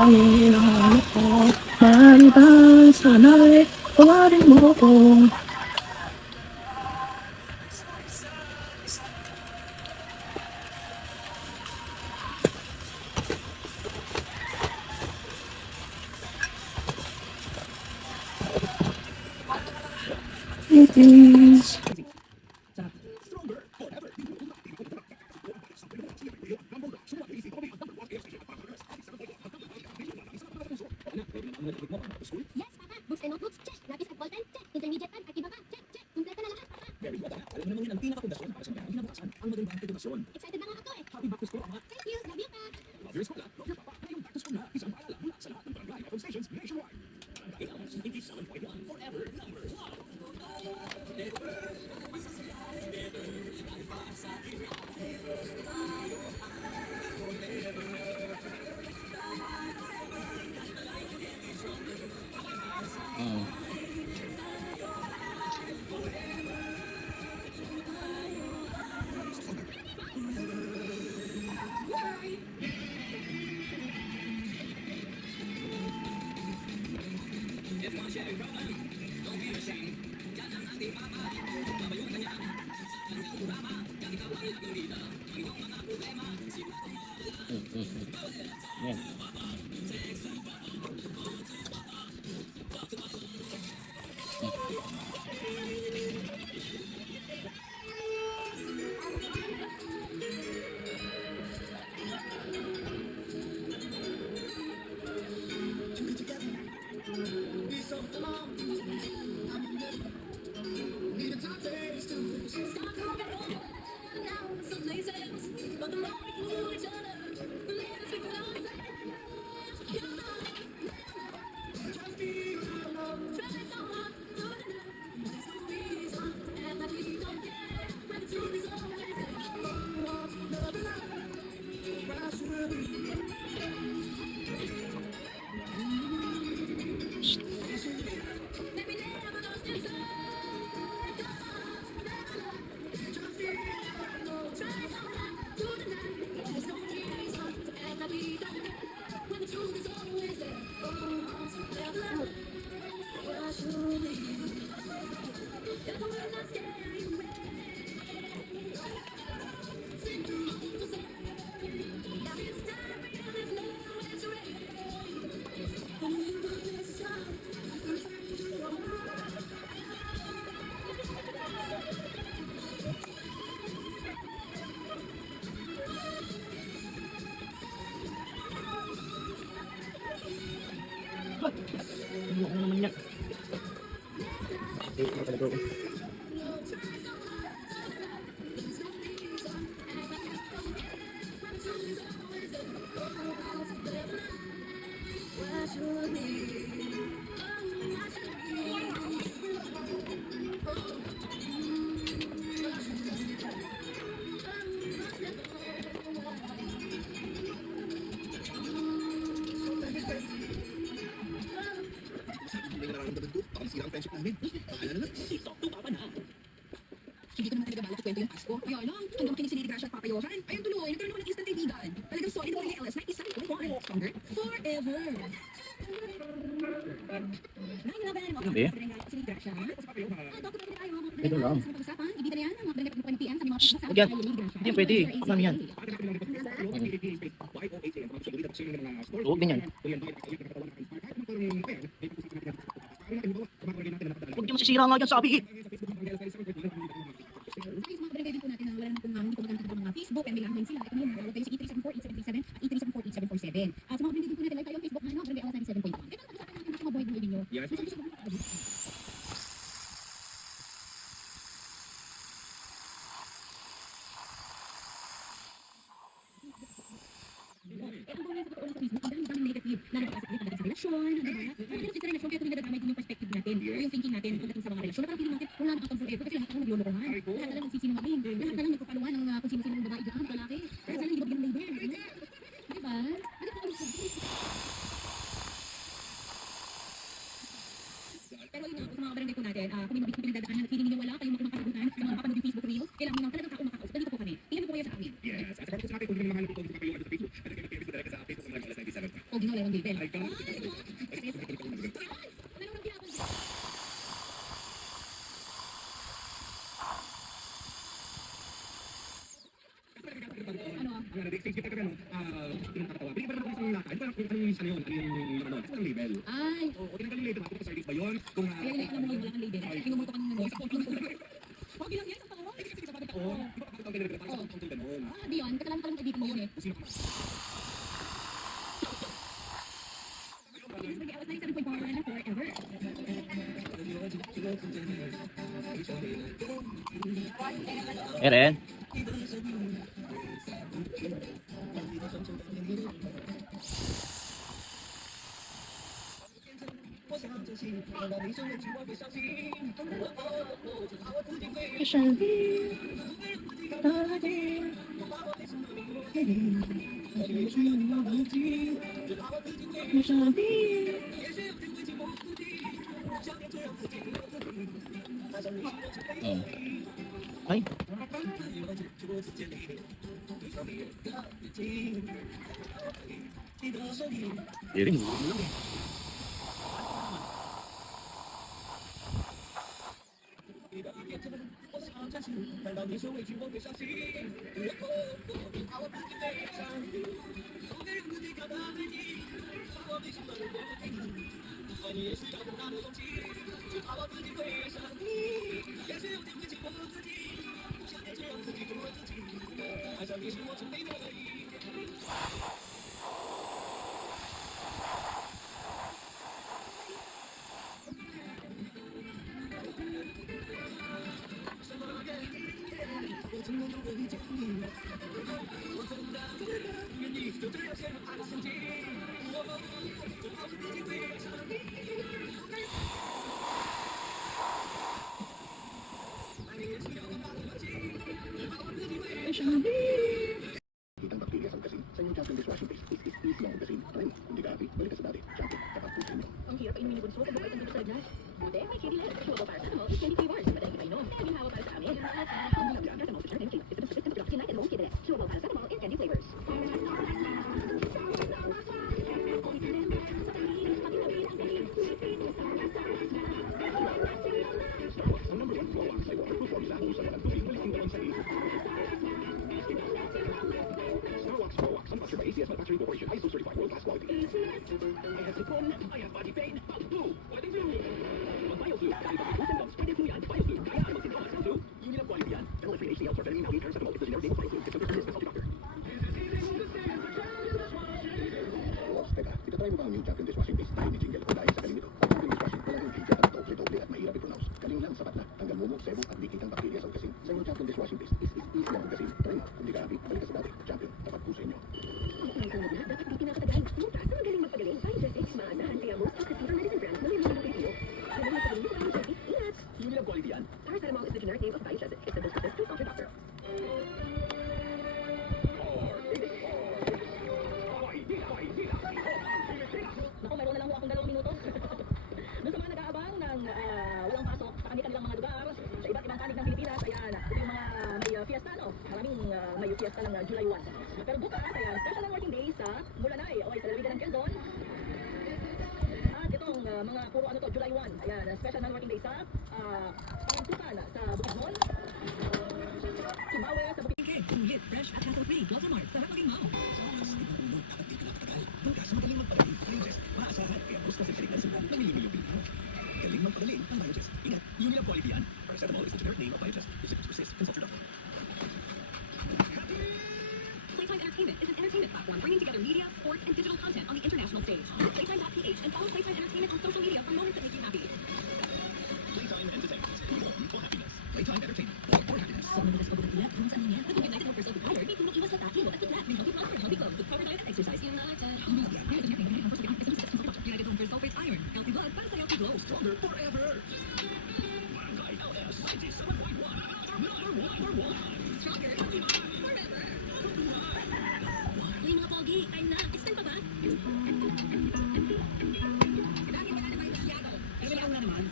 Ang hinahanap ko, maliban sana'y tawarin mo ko. It is. Yes, Papa. Books and notebooks, check. Lapis at ballpen, check. Intermediate pen at iba pa, check, check. Kumpleto na lahat, Papa. Very good, ha? Alam mo naman yan ang pinakapundasyon para sa ang kinabukasan, ang magandang edukasyon. Excited na nga ako eh. Happy back to school, ama. Thank you. Love you, Pa. Love your school, ha? Love your papa. Ngayong back to school na, isang paalala mula sa lahat ng barangay FM stations nationwide. Barangay Alams 87.1, forever number one. Ano naman yan? Hindi na nararamdaman ko, baka masira ang friendship namin. Bahala na lang. TikTok to, papa na. Hindi ko naman talaga balak ikwento yung Pasko. Kaya lang, hanggang makinig si Lady Gracia at Papa Johan. Ayun tuloy, nagkaroon naman ng instant kaibigan. Talagang solid ang LS 97.1. Stronger forever. Ngayon na ba naman Gabi? si Lady Gracia? Talk about tayo mga Ito lang. sa pag-usapan. Ibitan na yan, mga barangay pag PM, kami mga pag-usapan. Huwag yan. Lady Gracia. Hindi pwede. Ano yan? Huwag din yan. Huwag niyo masisira nga dyan, sabi eh. Ayos mga barangay din po natin na wala naman pong hindi po maganda ng mga Facebook, and bilang sila. Ito yun, nawag tayo sa E374-8737 at E374-8747. Sa mga barangay din po natin, like tayo ang Facebook na Barangay Alas 97.1. Ito na pag-usapan natin mga buhay-buhay ninyo. Ito po yung sa totoo lang sa Facebook, ang daming negative na nabasa sa relasyon, di ba? Pero sa relasyon, kaya tuloy nadadamay din yung perspective natin, o yung thinking natin pagdating sa mga relasyon. Parang feeling natin, wala na kang forever kasi lahat ng naglolokohan. Lahat na lang nagsisinungaling. Lahat na lang nagpapaluhan ng kung sino-sino ng babae dyan, lalaki. Lahat na lang hindi bigyan ng label. Di ba? Pero yun nga, sa mga barangay po natin, kung may mabigyan pinagdadaanan at feeling ninyo wala kayong makasagutan, yung mga mapapanood yung Facebook Reels, kailangan nyo ng talagang tao makakausap. Dito po kami. Tingnan mo po kayo sa amin. Yes, at sa pagkakot sa atin, kung hindi naman mahal po kung kayo sa Facebook, at kaya mag-episode talaga sa Facebook ng alas 97 pa. O, ginawa lang ng label. Ay, God. Ano? Ang na-exchange kita ka, pinakatawa. Bigyan pa naman sa lata. Ano yung isa na yun? Ano yung ano? Walang label. Ay, O tinanggal yung label. Kung service ba yun? Kung kaya yun, alam mo yun, wala kang label. Pinumulto ka nung nanoy sa konting ko. Huwag lang yan, sa tawa. sige sa bakit ako? Di ba kapag ang ganun para sa kung ganun? Di yun, kasalanan ka lang kaibigan mo yun eh. Kung sino ka man. Sige, sige, awas na yung 7.4 na forever. Eren. I shall be I shall be Oh. Ay. Eren. I shall be Kitang bakterya sa ugasin. Sa inyong champion dishwashing paste, is easy ang ugasin. Try mo. Kung di ka happy, balik ka sa dati. Champion, kapag sa inyo. Ang hirap kainin ni Bunso, kung ang dito sa dyan. Buti, may candy lang. Chewable para sa ano, is candy flavors. Madali pa inom. Kaya ginhawa para sa amin. Ang bilagyan sa most energy. It's the system to unite and most kidney. Chewable para sa ano, is candy flavors. Ang number 1 flow ay waterproof formula kung sa walang tubig, balikin doon sa iyo. Starwax Flowax, manufactured by ACS Manufacturing Corporation, ISO certified world-class quality. I have sipon, I have body pain, BioFlu, quality flu. Mag-BioFlu, dahil pag may symptoms, pwede flu yan, BioFlu, kaya ay magsintomas ng flu. Unilab quality yan. Metal-free HCl for vitamin now, paracetamol, it's the generic name of BioFlu. It's under the doctor. Teka, itatry mo ba ang new champion dishwashing paste dahil may jingle o dahil sa galing nito? Ang champion dishwashing, walang yung feature at doble-doble at mahirap i-pronounce. Galing lang, sapat na. Tanggal mo, sebo at dikitang bakterya sa ugasin. Sa inyong champion dishwashing paste, is easy ang ugasin. Try mo. Kung di ka happy, balik ka sa dati. Champion, tapat po sa inyo. Ang sunod na, dapat di pinakatagal. Butas, ang galing magpagaling. Scientific, maanahan kaya most successful medicine brands na may mga Pilipino. Galing magpagaling sa mga service, ingat! Unilab quality yan. Paracetamol is the generic name of Biochesed. It's the most to sponsor doctor. Naku, meron na lang ho akong 2 minuto. Doon sa mga nag-aabang ng walang pasok sa kanilang mga lugar, sa iba't ibang panig ng Pilipinas, ayan, ito yung mga may fiesta, no? Maraming may fiesta ng July 1. Pero bukas, ayan, special ng working day sa Mulanay, o sa lalawigan ng Quezon. At itong mga puro ano to, July 1, ayan, special ng working day sa Pangtukan, sa Bukidnon. Kimawe, sa Bukidnon. Sulit, fresh at hassle-free. Walmart, sarap maging mom. Bukas, madaling magpagaling. Biochess, maasahan. Kaya bus kasi silik na sulat. Namimili yung Pilipino. Galing magpagaling ang Biochess. Ingat, Unilab quality yan. Paracetamol is the generic name of Biochess. If symptoms persist, consult your doctor. Playtime Entertainment is an entertainment platform bringing together media, sports, and digital content on the international stage. Playtime.ph and follow Playtime Entertainment on social media for moments that make you happy. Playtime Entertainment. Born for happiness. Playtime Entertainment. Born for happiness. Sa mga gusto ko ng kung saan niya, ito United Health Result Power, may tulong iwas sa takil at tutlat, may healthy power, healthy glow, with power diet and exercise. United Health Result stronger forever. Barangay LS 97.1. Number one. Stronger, forever. Uy, mga pogi, time na. It's time pa ba? Dahil wala naman masyado. Pero may kahula naman.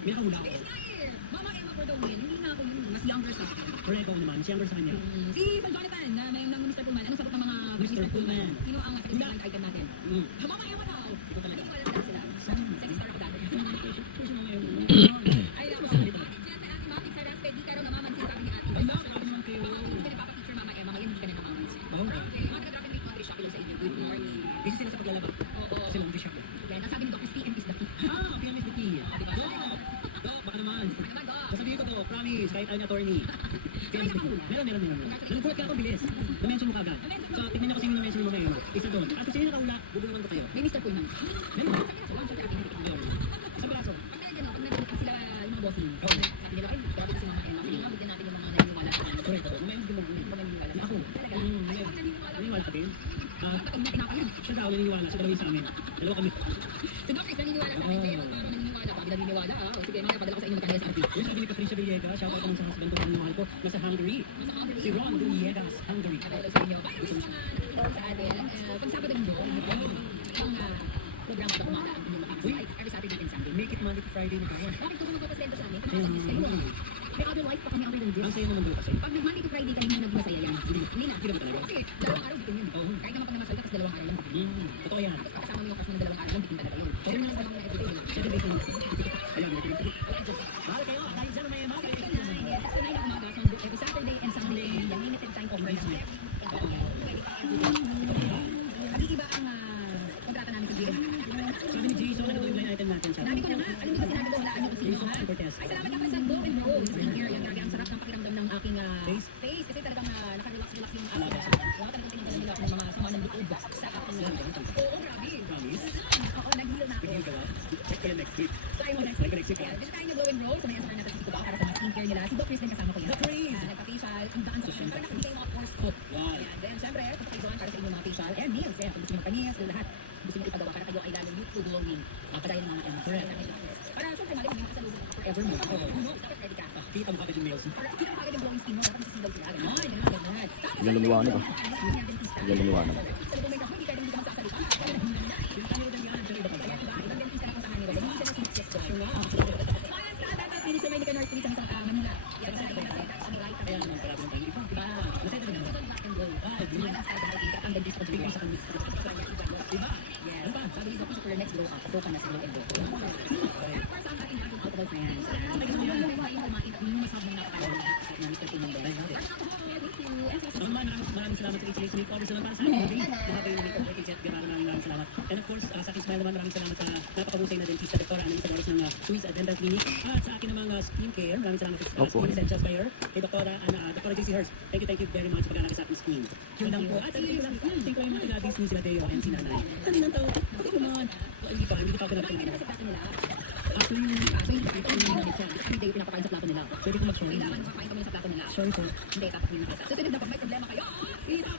May kahula ako. Dahil, Mama Emma for the win, hindi na ako yung mas younger sa akin. Correct ako naman. Siyempre sa kanya. Si San Jonathan, na may ng Mr. Pullman. Anong sagot ng mga Mr. Pullman. Sino ang sagot ng blind item natin? Mama Emma daw. Ito talaga. Hindi ko alam sila. Sexy star ako dati. Ay, ako. Ate Matik sa Raspe, di ka raw namamansin, sabi ni Ate. Ay, nakakalaman naman kayo. Hindi ka nagpapapicture, Mama Emma. Ngayon, hindi ka na namamansin. Oo nga. Okay, mga taga-drop and make country shopping lang sa inyo. Good morning. Busy sila sa paglalaba. Oo. Kasi lang siya. Yan, ang sabi ni Dr. Stephen is the key. Ah, PMS the key. Go! Go! Baka naman. Ano ba, Doc? Sasabihin ko to, promise, kahit ang attorney. PMS the key. Meron. Nagulat ka ako, bilis. Na-mention mo kagad. So, tignan niyo kasi yung na-mention mo ngayon. Isa doon. At kasi yung nakaula, bubulungan ko kayo. May Mr. Pullman. Meron. Sa Sa braso. braso, pag nagano, pag nagano sila yung mga bossing, sabi nila, ay, grabe kasi mga Emma. Sige nga, bigyan natin yung mga naniniwala sa amin. Correct ako. May hindi mo Mga naniniwala sa Ako. amin. Talaga? Ay, ako naniniwala. Naniniwala ka din? Kapag na pinapayag. Siya daw naniniwala. Siya daw yung sa amin. Dalawa kami. Si Doc is naniniwala sa amin. Kaya ako naniniwala. Pag naniniwala, o sige, mga padala ko sa inyo magkahaya sa atin. Yung sabi ni Patricia Villegas, shoutout naman sa husband ko ang mahal ko, nasa Hungary. Si Ron Villegas, Hungary. Padala sa inyo. Para sa mga nanonood sa atin, pag Sabado Linggo, ang programa na umaga ang inyong makikita. Every Saturday and Sunday. Make it Monday to Friday na tayo. Bakit gusto mo magpapasendo sa amin? Kung nasa kayo. May other life pa kami ang religious. Ang sayo naman bukas eh. Pag nag-Monday to Friday kayo, hindi nag-masaya yan. Hindi na. Hindi naman talaga. Sige, dalawang araw bitin yun. Kahit naman pag namasal ka, tapos dalawang araw lang bitin. Totoo yan. Tapos kasama mo yung crush mo ng dalawang araw lang bitin talaga yun. Pero yung sa mga everyday yun. Siya din dito. Ayan, mahal kayo. Dahil dyan may mga Every Saturday and Sunday, yung limited time offer lang. Nag-iiba ang kontrata namin sa Giro. sabi ni Jason, ano yung line item natin siya? Sabi ko na nga, alam niyo ba sinabi ko, walaan niyo kung sino ha? Super test. Ay, salamat naman sa Go and Rose. Skincare, yan grabe ang sarap ng pakiramdam ng aking Face? face. Kasi talagang nakarelax-relax yung aking talagang tinanggalan nila ako ng mga sama ng loob sa aking oo, grabe. Promise? Oo, nag-heal na ako. Sige ka ba? Check ko yan next week. Try mo next Check ko next week. Ayan, visit tayo niyo Go and Rose. Sa may asaran natin sa Tito Bao para sa mga skincare nila. Si Doc Chris din kasama ko yan. Doc Chris! Nagpa-facial, ang daan sa akin. Parang nakabigay mga pores ko. Wow. Ayan, then syempre, punta kayo doon para sa inyong mga facial and nails. Ayan, kung gusto nyo pa-nails, lahat. Gusto nyo ipagawa para kayo ay lalong youthful glowing. Kagaya ng mga correct. Para syempre, mali mo yung kasalubong forevermore. Oo, dapat ready ka. Kita mo kagad yung mails. Para kita mo kagad yung glowing skin mo, dapat masisilaw sila. Ganon. Yan lumiwanag ah. Yan lumiwanag. Sa lumay ka, hindi ka rin magsasalita. Yung kami rin yan, siya iba ka ba? Ibang dentista na kung saan nila. Hindi siya na sinisip ko. Ayan, standard na pinis sa may Nicanor Street sa isang Manila. Yan, sa akin. Ang right Kaya naman, pala naman tayo. Iba. Nasaya na naman. black and gold. Yan ang style dahil ang dentist ko Bigay sa kanya. Diba? Yes. Sabi dito ko sa next glow up. So, ka na sa glow and gold. Of course, ang ating outdoor fans. Yung masabang nakakalaman ng Mr. Pullman. Thank you. Thank you. Maraming salamat sa HLH Makeovers naman para sa akin. Mahabay na nito kay Jet Guevara, maraming salamat. And of course, sa aking smile naman, maraming salamat sa napakahusay na dentista, Dr. Annalisa Doris ng Swiss Dental Clinic. At sa akin namang skincare, maraming salamat sa Opo. Skin Essentials Buyer, kay Dr. JC Hurst. Thank you very much sa pagkakala sa aking skin. Yun lang po. At thank you lang. Thank you yung mga taga-Disney sila Deo and si Nanay. Sabi nang tao, okay naman. Hindi pa ako Pero hindi na sa plato nila. Actually, hindi pa ito yung nabit siya. Every day pinapakain sa plato nila. Pwede ko mag-showing. Kailangan makapain kami sa plato nila. Sorry po. Hindi, dapat yun nakasa. So, dapat may problema kayo. Kita